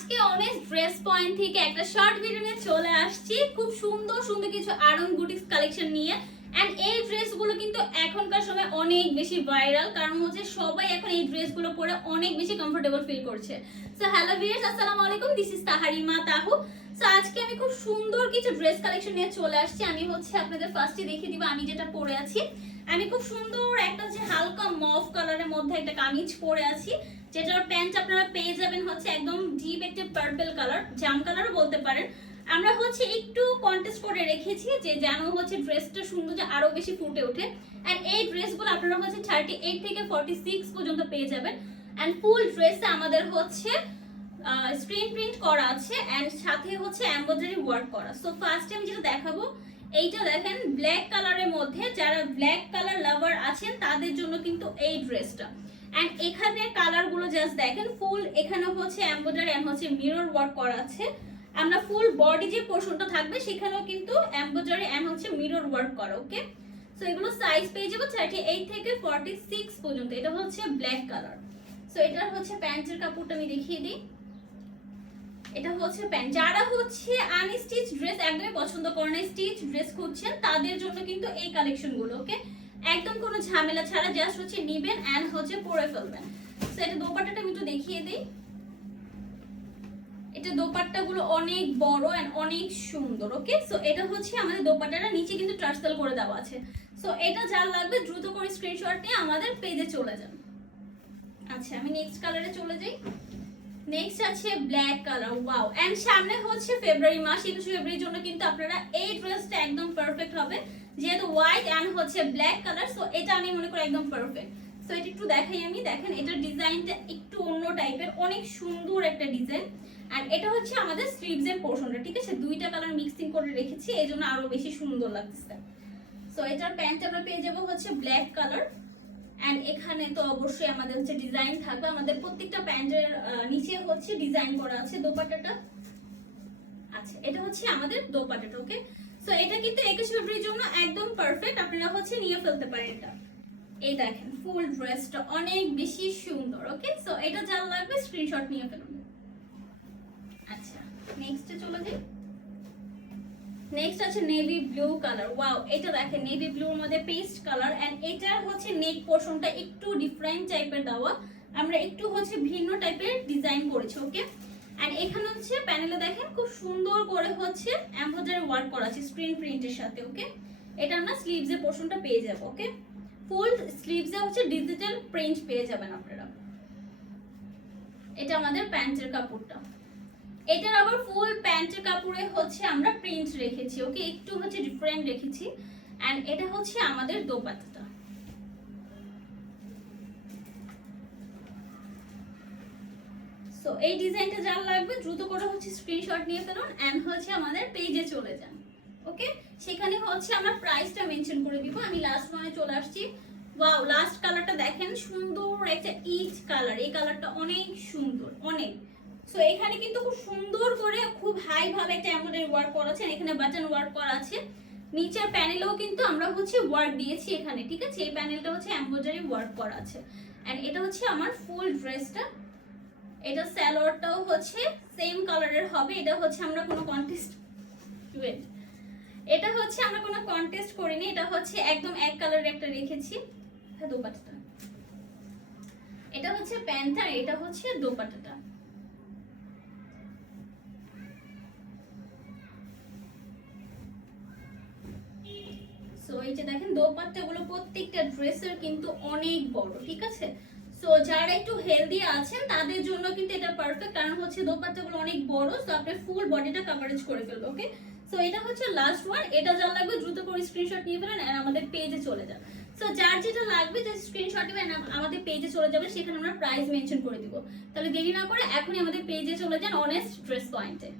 আজকে অনেক dress point থেকে একটা শর্ট ভিডিও নিয়ে চলে আসছি। খুব সুন্দর সুন্দর কিছু আরং বুটিক্স কালেকশন নিয়ে। এন্ড এই ড্রেসগুলো কিন্তু এখনকার সময় অনেক বেশি ভাইরাল কারণ হচ্ছে সবাই এখন এই ড্রেসগুলো পরে অনেক বেশি কমফোর্টেবল ফিল করছে। সো হ্যালো ভিউয়ার্স আসসালামু আলাইকুম this is Tahrima Tahu. So আজকে আমি খুব সুন্দর কিছু ড্রেস কালেকশন নিয়ে চলে আসছি। আমি হচ্ছে আপনাদের ফার্স্টে দেখিয়ে দিব আমি যেটা পরে আছি। আমি খুব সুন্দর একটা হচ্ছে হালকা মফ কালারের মধ্যে একটা কামিজ পরে আছি যেটার প্যান্ট আপনারা পেয়ে যাবেন হচ্ছে একদম ডিপ একটা পার্পল কালার জাম কালারও বলতে পারেন। আমরা হচ্ছে একটু কন্টেস্ট করে রেখেছি যে যেন হচ্ছে ড্রেসটা সৌন্দর্য আরও বেশি ফুটে ওঠে। এন্ড এই ড্রেসগুলো আপনারা হচ্ছে থার্টি এইট থেকে ফর্টি সিক্স পর্যন্ত পেয়ে যাবেন। এন্ড ফুল ড্রেসে আমাদের হচ্ছে স্ক্রিন প্রিন্ট করা আছে এন্ড সাথে হচ্ছে এমব্রয়ডারি ওয়ার্ক করা। সো ফার্স্ট আমি যেটা দেখাবো এইটা দেখেন ব্ল্যাক কালারের মধ্যে যারা ব্ল্যাক কালার লাভার আছেন, তাদের জন্য কিন্তু এই ড্রেসটা। এন্ড এখানে কালারগুলো জাস্ট দেখেন ফুল এখানে হচ্ছে এমব্রয়ডারি এন্ড হচ্ছে মিরর ওয়ার্ক করা আছে। আমরা ফুল বডি যে পোর্শনটা থাকবে, সেখানেও কিন্তু এমব্রয়ডারি এন্ড হচ্ছে মিরর ওয়ার্ক করা ওকে সো এগুলো সাইজ পেয়ে যাব থার্টি এইট থেকে ফর্টি সিক্স পর্যন্ত। এটা হচ্ছে ব্ল্যাক কালার সো এটার হচ্ছে প্যান্টের কাপড়টা আমি দেখিয়ে দিই। এটা হচ্ছে প্যান্ট। যারা হচ্ছে আনস্টিচ ড্রেস একদমই পছন্দ করেন স্টিচ ড্রেস খুঁজছেন, তাদের জন্য কিন্তু এই কালেকশনগুলো ওকে একদম কোনো ঝামেলা ছাড়া জাস্ট হচ্ছে নিবেন এন্ড হচ্ছে পরে ফেলবেন। সো এটা দোপাট্টাটা আমি একটু দেখিয়ে দিই। এটা দোপাট্টা গুলো অনেক বড় এন্ড অনেক সুন্দর ওকে সো এটা হচ্ছে আমাদের দোপাট্টাটা, নিচে কিন্তু টার্সেল করে দেওয়া আছে। সো এটা যার লাগবে, দ্রুত করে স্ক্রিনশট নিয়ে আমাদের পেজে চলে যান। আচ্ছা আমি নেক্সট কালারে চলে যাই। নেক্সট আছে ব্ল্যাক কালার ওয়াও এন্ড সামনে হচ্ছে ফেব্রুয়ারি মাস, একুশে ফেব্রুয়ারির জন্য কিন্তু আপনারা এই ড্রেসটা একদম পারফেক্ট হবে। যেহেতু হোয়াইট এন্ড হচ্ছে ব্ল্যাক কালার সো এটা আমি মনে করি একদম পারফেক্ট সো এটা একটু দেখাই আমি। দেখেন, এটার ডিজাইনটা একটু অন্য টাইপের অনেক সুন্দর একটা ডিজাইন আর এটা হচ্ছে আমাদের স্লিভস এর পোর্শনটা ঠিক আছে? দুইটা কালার মিক্সিং করে রেখেছি এই জন্য আরও বেশি সুন্দর লাগতেছে। সো এটার প্যান্ট আমরা পেয়ে যাব হচ্ছে ব্ল্যাক কালার এন্ড এখানে তো অবশ্যই আমাদের হচ্ছে ডিজাইন থাকবে। আমাদের প্রত্যেকটা প্যান্টের নিচে হচ্ছে ডিজাইন করা আছে দোপাট্টাটা। আচ্ছা এটা হচ্ছে আমাদের দোপাট্টাটা ওকে সো এটা কিন্তু একুশ ফেব্রুয়ারির জন্য একদম পারফেক্ট আপনারা হচ্ছে নিয়ে ফেলতে পারেন এটা। এই দেখেন ফুল ড্রেসটা অনেক বেশি সুন্দর ওকে সো এটা যার লাগবে স্ক্রিনশট নিয়ে ফেলুন। আচ্ছা নেক্সটে চলে যাই। নেক্সট আছে নেভি ব্লু কালার ওয়াও এটা দেখেন নেভি ব্লুর মধ্যে পেস্ট কালার এন্ড এটার হচ্ছে নেক পোর্শনটা একটু ডিফারেন্ট টাইপের দেওয়া। আমরা একটু হচ্ছে ভিন্ন টাইপের ডিজাইন করেছি ওকে এন্ড এখানে হচ্ছে প্যানেলে দেখেন, খুব সুন্দর করে হচ্ছে এমব্রয়ডারি ওয়ার্ক করা আছে স্ক্রিন প্রিন্টের সাথে ওকে এটা আমরা স্লিভস এর পোর্শনটা পেয়ে যাব ওকে ফুল স্লিভস হচ্ছে ডিজিটাল প্রিন্ট পেয়ে যাবেন আপনারা। এটা আমাদের প্যান্টের কাপড়টা। এটার আবার ফুল প্যান্টের কাপড়ে হচ্ছে আমরা প্রিন্ট রেখেছি ওকে একটু হচ্ছে ডিফারেন্ট রেখেছি। এন্ড এটা হচ্ছে আমাদের দোপাত্তাটা সো এই ডিজাইনটা যার লাগবে, দ্রুত করে হচ্ছে স্ক্রিনশট নিয়ে ফেলুন এন্ড হচ্ছে আমাদের পেজে চলে যান ওকে সেখানে হচ্ছে আমরা প্রাইসটা মেনশন করে দিব। আমি লাস্ট ওয়ানে চলে আসছি। ওয়াও লাস্ট কালারটা দেখেন, সুন্দর একটা ইচ কালার এই কালারটা অনেক সুন্দর, অনেক। সো এখানে কিন্তু খুব সুন্দর করে, খুব হাই ভাবে একটা এমব্রয়ডারি ওয়ার্ক করা আছে এখানে বাটন ওয়ার্ক করা আছে। নিচের প্যানেলেও কিন্তু আমরা হচ্ছে ওয়ার্ক দিয়েছি এখানে, ঠিক আছে? এই প্যানেলটা হচ্ছে এমব্রয়ডারি ওয়ার্ক করা আছে। এন্ড এটা হচ্ছে আমার ফুল ড্রেসটা এটা স্যালোয়ারটাও হচ্ছে সেম কালারের হবে। এটা হচ্ছে আমরা কোনো কন্টেস্ট ওয়েট এটা হচ্ছে আমরা কোনো কন্টেস্ট করিনি, এটা হচ্ছে একদম এক কালারের একটা রেখেছি। হ্যাঁ দোপাট্টাটা। এটা হচ্ছে প্যান্টটা এটা হচ্ছে দোপাট্টাটা। যে দেখেন, দোপাট্টাগুলো প্রত্যেকটা ড্রেসের কিন্তু অনেক বড়, ঠিক আছে? সো যারা একটু হেলদি আছেন, তাদের জন্য কিন্তু এটা পারফেক্ট কারণ হচ্ছে দোপাট্টাগুলো অনেক বড় সো আপনি ফুল বডিটা কভারেজ করে ফেলবে ওকে সো এটা হচ্ছে লাস্ট ওয়ান এটা যা লাগবে দ্রুত করে স্ক্রিনশট নিয়ে ফেলেন আর আমাদের পেজে চলে যান সো যার যেটা লাগবে, যে স্ক্রিনশট নেবেন আমাদের পেজে চলে যাবে, সেখানে আমরা প্রাইস মেনশন করে দিব। তাহলে দেরি না করে এখনই আমাদের পেজে চলে যান অনেস্ট ড্রেস পয়েন্টে